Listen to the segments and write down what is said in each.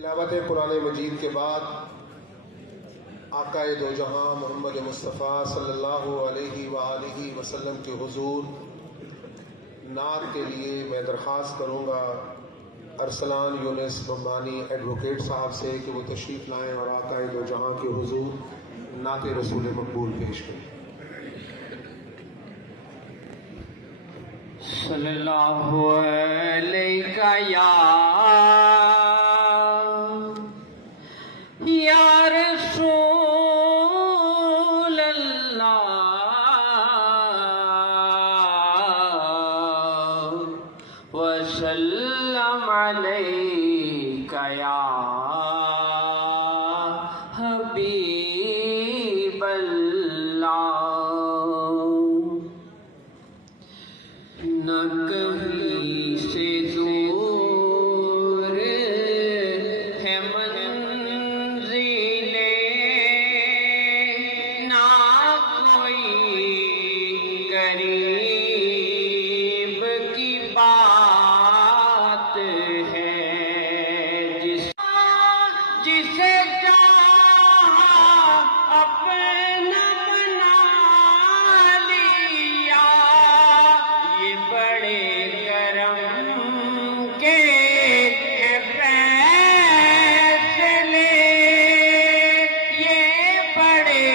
تلاوت قرآن مجید کے بعد آقا دو جہاں محمد مصطفیٰ صلی اللہ علیہ وآلہ وسلم کے حضور نعت کے لیے میں درخواست کروں گا ارسلان یونس بمبانی ایڈوکیٹ صاحب سے کہ وہ تشریف لائیں اور آقا دو جہاں کے حضور نعت رسول مقبول پیش کریں۔ صلی اللہ علیہ یا رسول اللہ وسلم علیک یا حبیب اللہ۔ نہ کہیں سے دور ہے منزلیں، نہ کوئی قریب کی بات ہے، جسے چاہا اپنا بنا لیا، یہ بڑے کرم کے فیصلے، یہ بڑے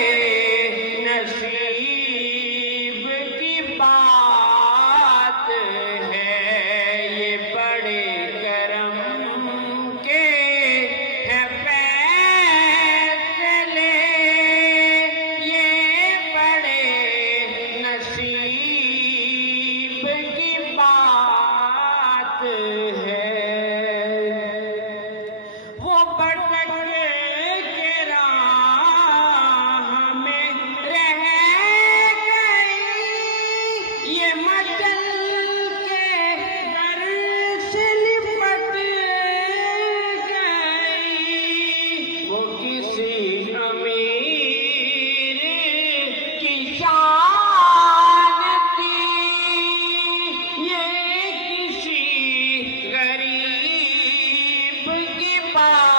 نصیب کی بات ہے، یہ بڑے کرم کے فیصلے، یہ بڑے نصیب کی بات ہے۔ وہ بھٹک کے راہ میں رہ گئی، یہ مچل کے در سے لپٹ گئی، وہ کسی امیر کی شان تھی، یہ کسی غریب کی بات